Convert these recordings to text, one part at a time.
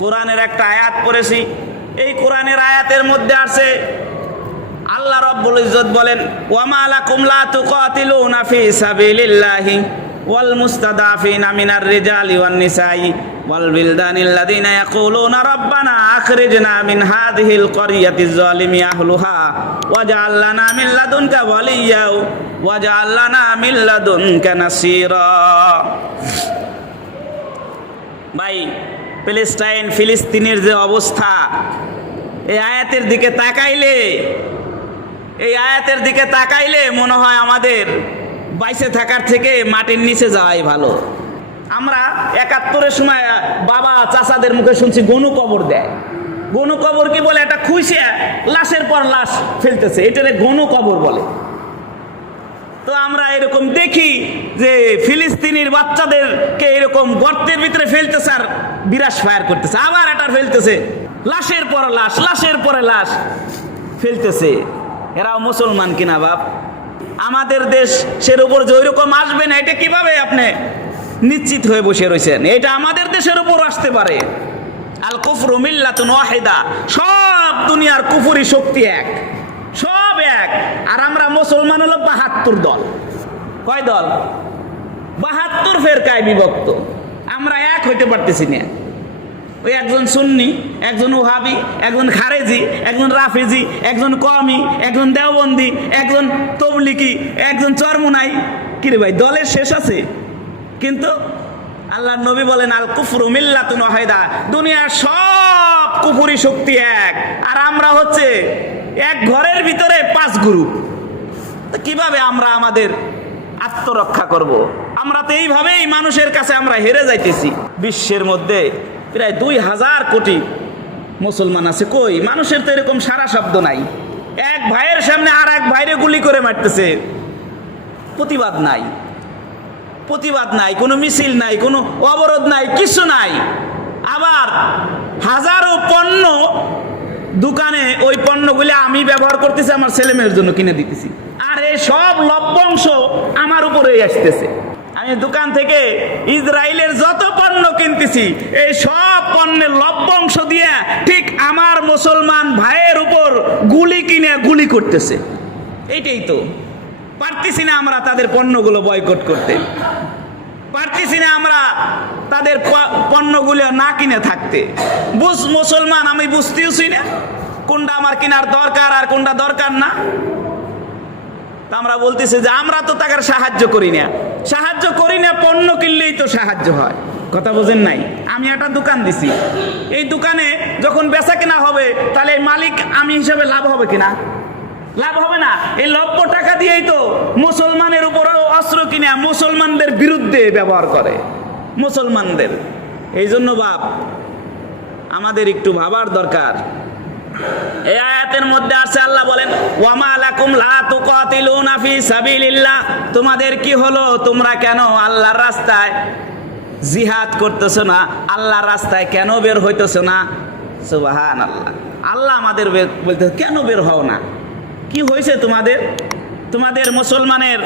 কোরআনের একটা আয়াত পড়েছি, এই কোরআনের আয়াতের মধ্যে আছে আল্লাহ রাব্বুল ইজ্জত বলেন, ওয়ামা লাকুম লা তুকাতিলুনা ফি সাবিলিল্লাহি ওয়াল মুস্তাদাফিনা মিনার রিজালি ওয়ান নিসাই ওয়াল বিলদানিল্লাযিনা ইয়াকুলুনা রাব্বানা আখরিজনা মিন হাযিহিল ক্বরিয়াতিজ যালিমি আহলুহা ওয়াজআল লানা মিন লাদুনকা ওয়ালিয়্যা ওয়াজআল লানা মিন লাদুনকা নাসীরা। ভাই, প্যালেস্টাইন ফিলিস্তিনের যে অবস্থা, এই আয়াতের দিকে তাকাইলে মনে হয় আমাদের বাইসে থাকার থেকে মাটির নিচে যাওয়াই ভালো। আমরা ৭১-এর সময় বাবা চাচাদের মুখে শুনছি গণু কবর দেয়। গণু কবর কি বলে? এটা খুঁজে লাশের পর লাশ ফেলতেছে, এটারে গণু কবর বলে। তো আমরা এরকম দেখি যে ফিলিস্তিনির বাচ্চাদেরকে এরকম গর্তের ভিতরে ফেলতেছে আর বিরাস ফায়ার করতেছে, আবার এটা ফেলতেছে, লাশের পর লাশ, লাশের পরে লাশ ফেলতেছে। এরাও মুসলমান কিনা বাপ? আমাদের দেশের উপর যে ওইরকম আসবে না, এটা কিভাবে আপনি নিশ্চিত হয়ে বসে রয়েছেন? এটা আমাদের দেশের উপর আসতে পারে। আল কুফরু মিল্লাতুন ওয়াহিদা, সব দুনিয়ার কুফরি শক্তি এক, সব এক। আর আমরা মুসলমান হলো ৭২ দল। কয় দল? ৭২ ফেরকায় বিভক্ত। আমরা এক হইতে পারতেছি না। ওই একজন সুন্নি, একজন ওহাবি, একজন খারেজি, একজন রাফেজি, একজন কওমি, একজন দেওবন্দি, একজন তবলিগি, একজন চরমুনাই। কিরে ভাই, দলের শেষ আছে? কিন্তু আল্লাহর নবী বলেন, আল কুফরু মিল্লাতুন ওয়াহিদা, দুনিয়ার সব কুফরি শক্তি এক। আর আমরা হচ্ছে এক ঘরের ভিতরে ৫ গ্রুপ। তো কিভাবে আমরা আমাদের আত্মরক্ষা করব? আমরা তো এইভাবেই মানুষের কাছে আমরা হেরে যাইতেছি। বিশ্বের মধ্যে প্রায় ২,০০০ কোটি মুসলমান আছে, কই মানুষের তো এরকম সারা শব্দ নাই। এক ভাইয়ের সামনে আর এক ভাইরে গুলি করে মারতেছে, প্রতিবাদ নাই, প্রতিবাদ নাই, কোনো মিছিল নাই, কোনো অবরোধ নাই, কিছু নাই। আবার হাজারো পণ্য দোকানে, ওই পণ্যগুলি আমি ব্যবহার করতেছি, আমার ছেলেমেয়ের জন্য কিনে দিতেছি, আর এই সব লভ্যাংশ আমার উপরেই আসতেছে। আমি দোকান থেকে ইসরায়েলের যত পণ্য কিনতেছি, এই সব পণ্যের লভ্যাংশ দিয়ে ঠিক আমার মুসলমান ভাইয়ের উপর গুলি কিনে গুলি করতেছে। এইটাই তো পারতেছি না আমরা তাদের পণ্যগুলো বয়কট করতে, পারতেছি না আমরা তাদের পণ্যগুলো না কিনে থাকতে। মুসলমান আমি বুঝতেছি না কোনটা আমার কেনার দরকার আর কোনটা দরকার না। আমরা বলতেছি যে আমরা তো তাকে সাহায্য করি না, পণ্য কিনলেই তো সাহায্য হয়। কথা বোঝেন নাই? আমি একটা দোকান দিছি, এই দোকানে যখন বেচা কেনা হবে, তাহলে এই মালিক আমি হিসাবে লাভ হবে কিনা? লাভ হবে না। এই লভ্য টাকা দিয়েই তো মুসলমানের উপরও অস্ত্র কিনে মুসলমানদের বিরুদ্ধে ব্যবহার করে মুসলমানদের। এই জন্য বাপ, আমাদের একটু ভাবার দরকার। এই আয়াতের মধ্যে আছে, আল্লাহ বলেন, ওয়ামা লাকুম লা তুকাতিলুনা ফি সাবিলিল্লাহ, তোমাদের কি হলো? তোমরা কেন আল্লাহর রাস্তায় জিহাদ করতেছো না? আল্লাহর রাস্তায় কেন বের হইতেছো না? সুবহানাল্লাহ। আল্লাহ আমাদের বলতে, কেন বের হও না? কি হয়েছে তোমাদের? তোমাদের মুসলমানের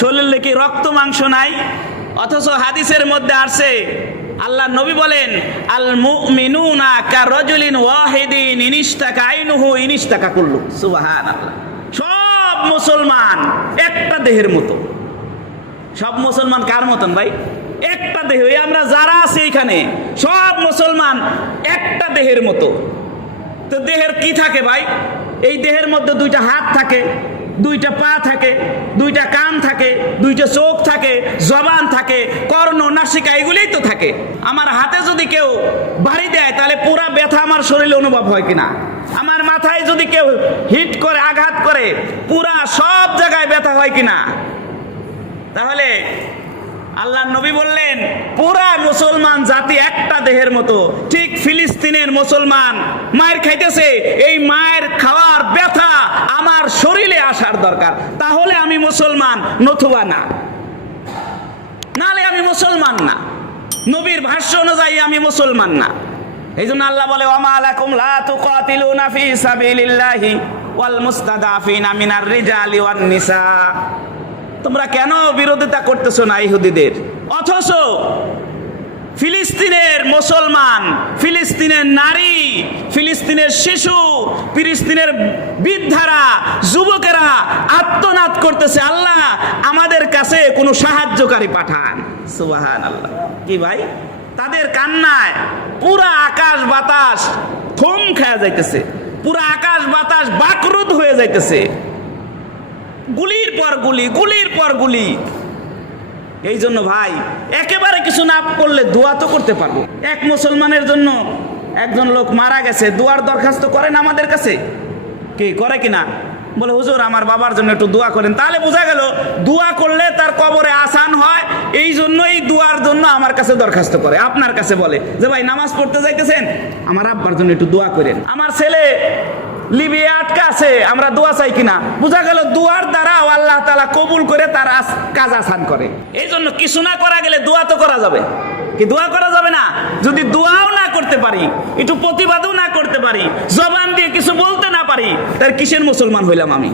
শরীরে কি রক্ত মাংস নাই? অথচ হাদিসের মধ্যে আসছে, আল্লাহ নবী বলেন, আল মুমিনুনা কারাজুলিন ওয়াহিদিন ইনিশতাকা আইনুহু ইনিশতাকা কুল্লু। সুবহানাল্লাহ। সব মুসলমান একটা দেহের মতো। সব মুসলমান কার মতন ভাই? একটা দেহ। আমরা যারা আছি এখানে সব মুসলমান একটা দেহের মতো। তো দেহের কি থাকে ভাই? এই দেহের মধ্যে 2টা হাত থাকে, 2টা পা থাকে, 2টা কান থাকে, 2টা চোখ থাকে, জবান থাকে, কর্ণ, নাসিকা, এগুলোই তো থাকে। আমার হাতে যদি কেউ বাড়ি দেয়, তাহলে পুরা ব্যথা আমার শরীরে অনুভব হয় কিনা? আমার মাথায় যদি কেউ হিট করে, আঘাত করে, পুরা সব জায়গায় ব্যথা হয় কিনা? তাহলে আল্লাহ নবী বললেন, পুরা মুসলমান জাতি একটা দেহের মতো। ঠিক ফিলিস্তিনের মুসলমান মায়ের খাইতেছে, এই মায়ের খাওয়ার ব্যথা আমার শরীরে আসার দরকার, তাহলে আমি মুসলমান, নতুবা না, নালে আমি মুসলমান না। নবীর ভাষ্য অনুযায়ী আমি মুসলমান না। এই জন্য আল্লাহ বলে, ওয়ামা লাকুম লা তুকাতিলুনা ফি সাবিলিল্লাহি ওয়াল মুস্তাদাফিনা মিনার রিজালি ওয়ান নিসা, তোমরা কেন বিরোধিতা করতেছো না ইহুদিদের? অথচ ফিলিস্তিনের মুসলমান, ফিলিস্তিনের নারী, ফিলিস্তিনের শিশু, ফিলিস্তিনের বৃদ্ধারা, যুবকেরা আত্মনাদ করতেছে, আল্লাহ আমাদের কাছে কোনো সাহায্যকারী পাঠান। সুবহানাল্লাহ। কি ভাই, তাদের কান্নায় পুরা আকাশ বাতাস থম খেয়ে যাইতেছে, পুরা আকাশ বাতাস বাকরুদ্ধ হয়ে যাইতেছে, গুলির পর গুলি, গুলির পর গুলি। এই জন্য ভাই, একেবারে কিছু না করলে দোয়া তো করতে পারবো। এক মুসলমানের জন্য একজন লোক মারা গেছে, দোয়ার দরখাস্ত করেন আমাদের কাছে, কি করে কিনা? বলে হুজুর আমার বাবার জন্য একটু দোয়া করেন। তাহলে বোঝা গেল দোয়া করলে তার কবরে আসান হয়, এই জন্য এই দোয়ার জন্য আমার কাছে দরখাস্ত করে। আপনার কাছে বলে যে ভাই নামাজ পড়তে যাইতেছেন, আমার আব্বার জন্য একটু দোয়া করেন, আমার ছেলে লিবিয়া আটকা আছে, আমরা দোয়া চাই কিনা। বোঝা গেল দোয়ার দ্বারা আল্লাহ তাআলা কবুল করে তার কাজ আসান করে। এই জন্য কিছু না করা গেলে দোয়া তো করা যাবে, কি দোয়া করা যাবে না? যদি দোয়াও না করতে পারি, একটু প্রতিবাদও না করতে পারি, জবান দিয়ে কিছু বলতে না পারি, তার কিসের মুসলমান হইলাম আমি?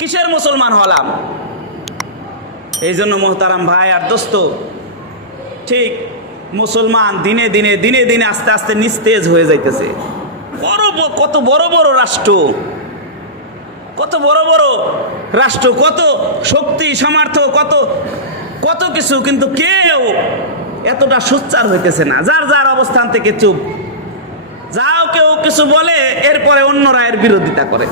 কিসের মুসলমান হলাম? এই জন্য মোহতারাম ভাই আর দোস্ত, ঠিক মুসলমান দিনে দিনে দিনে দিনে আস্তে আস্তে নিস্তেজ হয়ে যাইতেছে। কত বড় বড় রাষ্ট্র, কত বড় বড় রাষ্ট্র, কত শক্তি সামর্থ্য, কত কত কিছু, কিন্তু কেউ এতটা সোচ্চার হইতেছে না। যার যার অবস্থান থেকে চুপ, যাও কেউ কিছু বলে এরপরে অন্যরা এর বিরোধিতা করে।